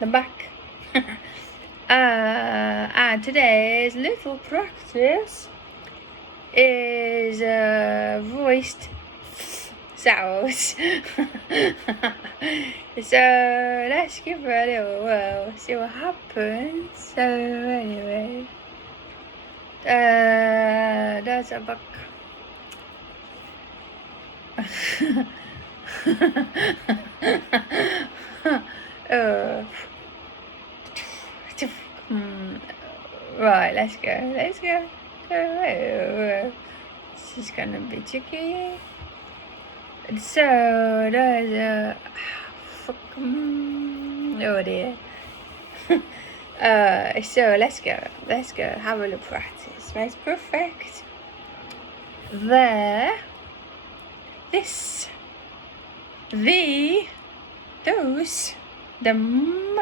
the back. And today's little practice is voiced sounds. So let's give it a little whirl, see what happens. So anyway, that's a buck. Right, let's go. This is gonna be tricky. So there's a oh dear. So let's go. Have a little practice. That's perfect. There. This. The. Those. Them.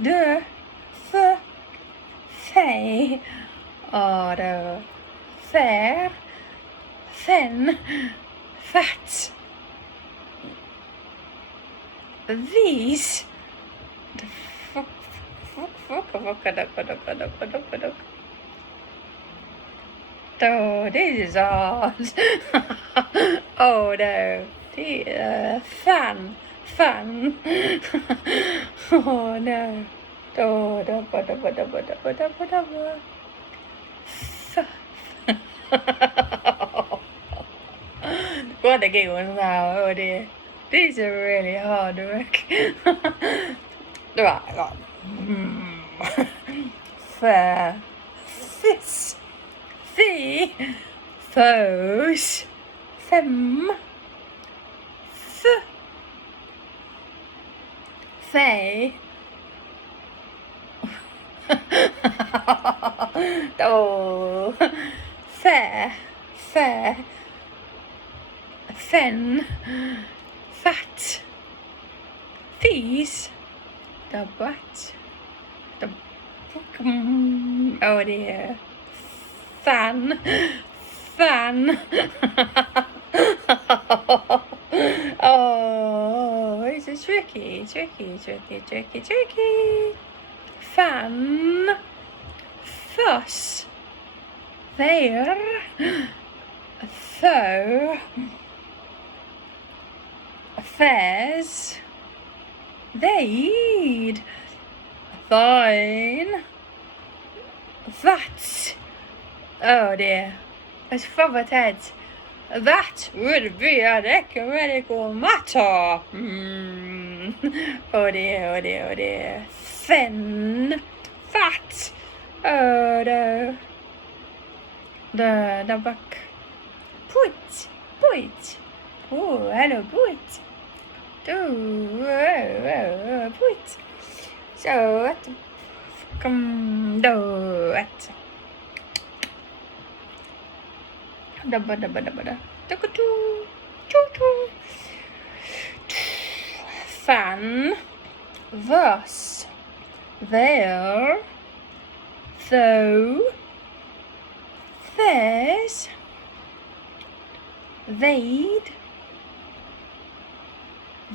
The. The. They. The. Fair. Thin. Fat. These. The fuck. Oh, this is hard. Oh no. The fan. Oh no. What a good one now. Oh dear. These are really hard work. Right. Fair. This. The. Those. Them. Th. They. Oh. Fair. Thin. Fat. These. The butt. The book. Oh dear. Fan. Oh, this is tricky. Fan. Fuss. There. Though. Affairs. They'd. Thine. That. Oh dear. It's Father's head. That would be an ecumenical matter. Oh dear. Thin. Fat. Oh no. The back. Put. Oh, hello, put. Put. So, what? Come, do it. Fan. Thus. There. Though. There's. They'd.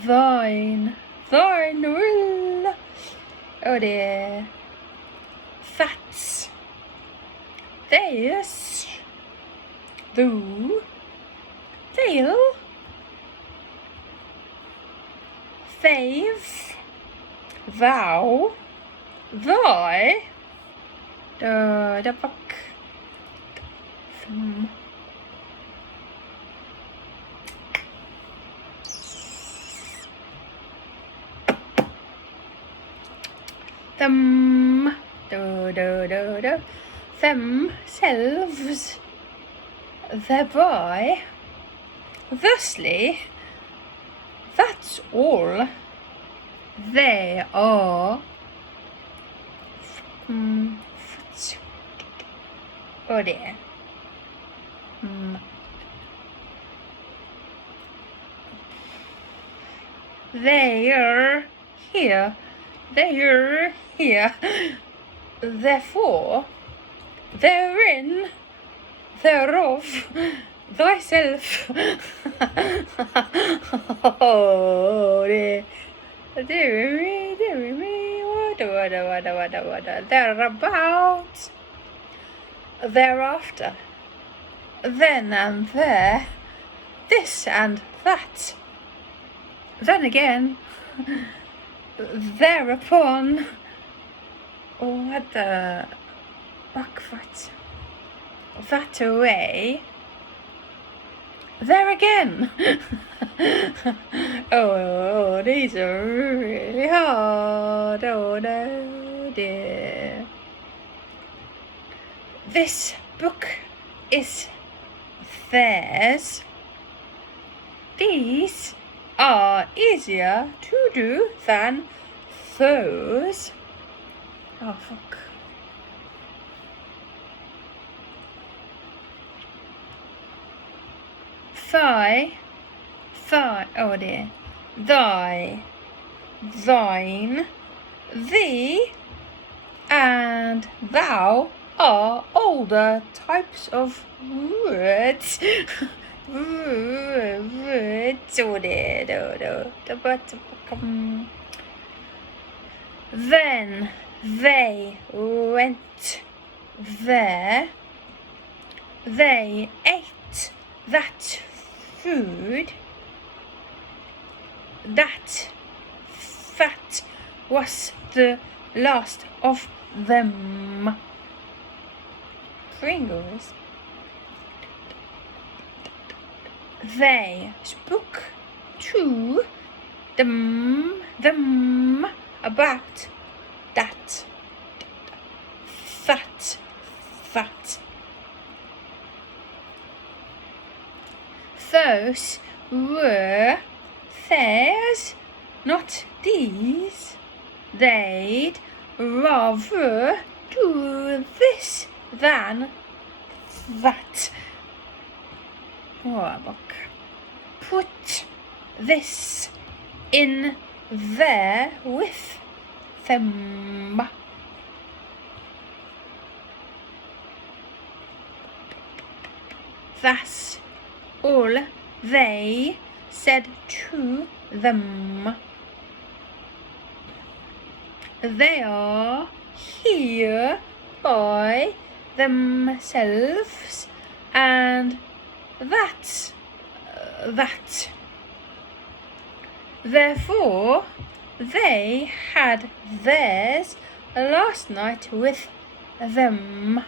Thine will. Oh dear. Fats. There's. Thou. They'll. They've. Thou. Thy. The buck. Them. Themselves. Thereby. Thusly. That's all. They are. Oh dear. They're here. Therefore, therein, thereof, thyself. Oh dear. Dear me. thereabout, thereafter, then and there, this and that, then again, thereupon, what the backwards, that away, there again. Oh, these are really hard. Oh no, dear. This book is theirs. These are easier to do than those. Oh, fuck. Oh dear. Thy, thine, thee, and thou are older types of words. Words. Oh dear. Then they went there. They ate that food. That fat was the last of them. Pringles. They spoke to them about that fat. Those were theirs, not these. They'd rather do this than that. Put this in there with them. That's all they said to them. They are here by themselves, and that's that. Therefore, they had theirs last night with them.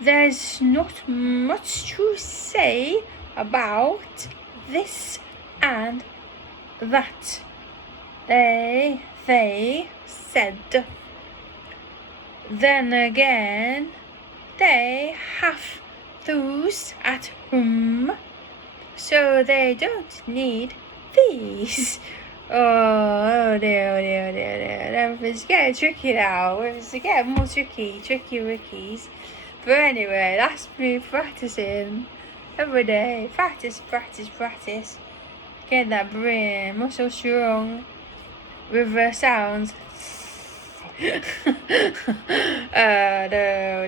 There's not much to say about this and that. They said. Then again, they have those at home, so they don't need these. Oh dear. It's getting tricky now. It's getting more tricky rickies. But anyway, that's me practicing every day. Practice. Get that brain muscle strong with the sounds. No,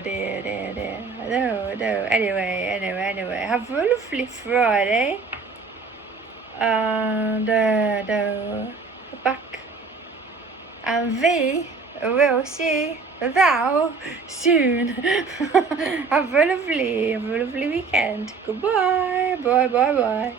dear. No. Anyway. Have a lovely Friday. And back. And we will see thou soon. Have a lovely weekend. Goodbye. Bye.